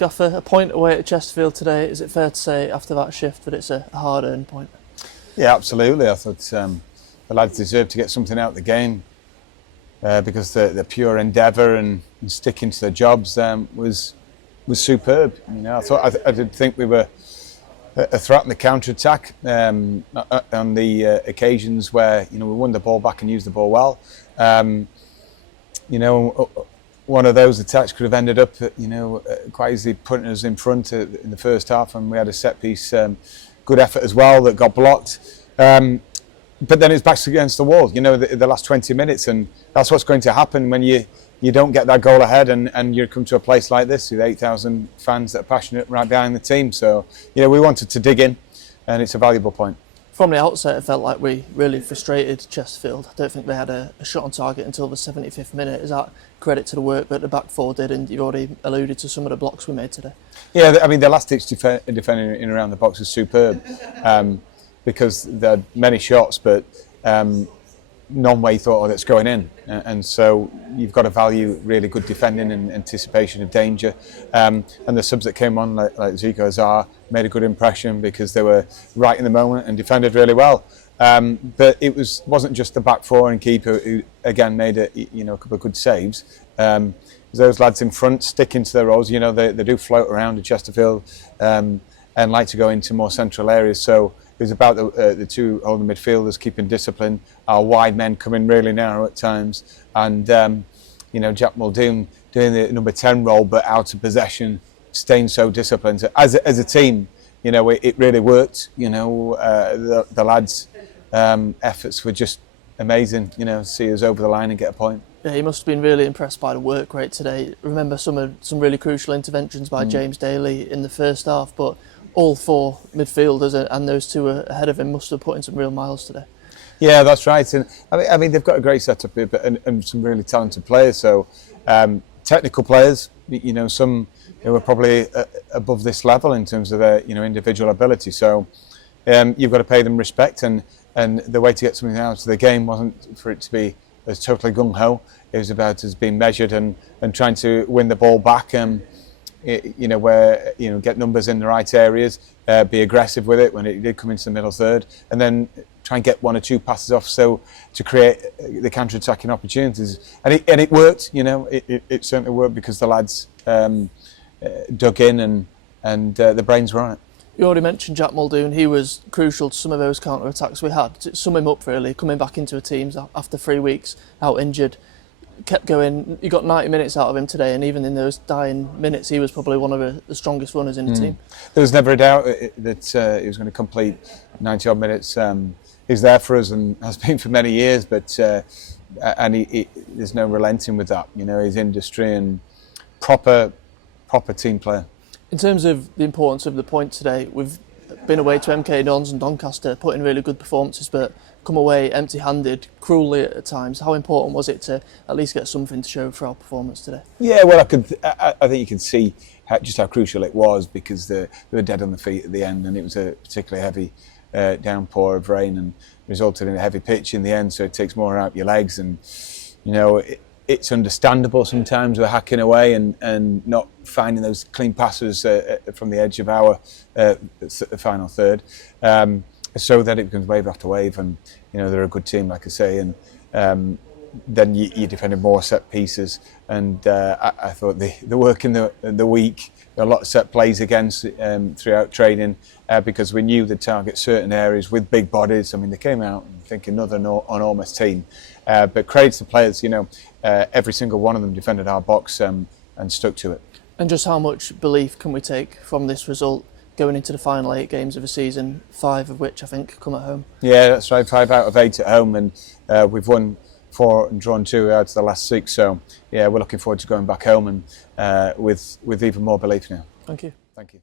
Gaffer, a point away at Chesterfield today. Is it fair to say after that shift that it's a hard-earned point? Yeah, absolutely. I thought the lads deserved to get something out of the game because the pure endeavour and sticking to their jobs was superb. You know, I did think we were a threat in the counter-attack on the occasions where we won the ball back and used the ball well. One of those attacks could have ended up, quite easily putting us in front in the first half, and we had a set piece, good effort as well that got blocked. But then it's back against the wall, the last 20 minutes, and that's what's going to happen when you don't get that goal ahead and you come to a place like this with 8,000 fans that are passionate right behind the team. So, we wanted to dig in, and it's a valuable point. From the outset, it felt like we really frustrated Chesterfield. I don't think they had a shot on target until the 75th minute. Is that credit to the work that the back four did? And you've already alluded to some of the blocks we made today. Yeah, I mean, the last-ditch defending in around the box was superb because there are many shots, but none where you thought, that's going in. And so you've got to value really good defending and anticipation of danger. And the subs that came on, like Zico Azar, made a good impression because they were right in the moment and defended really well. But it wasn't just the back four and keeper who, again, made a couple of good saves. Those lads in front sticking to their roles. They do float around at Chesterfield and like to go into more central areas. So it was about the two holding midfielders keeping discipline, our wide men coming really narrow at times, and Jack Muldoon doing the number 10 role but out of possession, staying so disciplined. So as a team, it really worked. The lads' efforts were just amazing. See us over the line and get a point. Yeah, he must have been really impressed by the work rate today. Remember some really crucial interventions by James Daly in the first half, but all four midfielders and those two ahead of him must have put in some real miles today. Yeah, that's right. And I mean they've got a great setup here, and some really talented players. So technical players, some who are probably above this level in terms of their individual ability. So you've got to pay them respect, and the way to get something out of the game wasn't for it to be as totally gung ho. It was about us being measured and trying to win the ball back. Where get numbers in the right areas, be aggressive with it when it did come into the middle third, and then try and get one or two passes off so to create the counter-attacking opportunities. And it worked. It certainly worked because the lads dug in and the brains were on it. You already mentioned Jack Muldoon. He was crucial to some of those counter-attacks we had. To sum him up, really, coming back into a team after 3 weeks out injured, kept going. You got 90 minutes out of him today, and even in those dying minutes, he was probably one of the strongest runners in the team. There was never a doubt that he was going to complete 90 odd minutes. He's there for us and has been for many years, but there's no relenting with that. His industry and proper team player. In terms of the importance of the point today, we've been away to MK Dons and Doncaster, put in really good performances, but come away empty-handed, cruelly at times. How important was it to at least get something to show for our performance today? Yeah, well, I think you can see just how crucial it was because they were dead on the feet at the end, and it was a particularly heavy downpour of rain and resulted in a heavy pitch in the end. So it takes more out your legs, and it's understandable sometimes we're hacking away and not finding those clean passes from the edge of our final third. So that it becomes wave after wave, and they're a good team, like I say, and then you defended more set pieces, and I thought the work in the week, a lot of set plays against throughout training because we knew they'd target certain areas with big bodies. I mean, they came out thinking another enormous team, but credit to the players. Every single one of them defended our box and stuck to it. And just how much belief can we take from this result going into the final 8 games of the season, 5 of which I think come at home? Yeah, that's right. 5 out of 8 at home, and we've won 4 and drawn 2 out of the last 6. So yeah, we're looking forward to going back home and with even more belief now. Thank you. Thank you.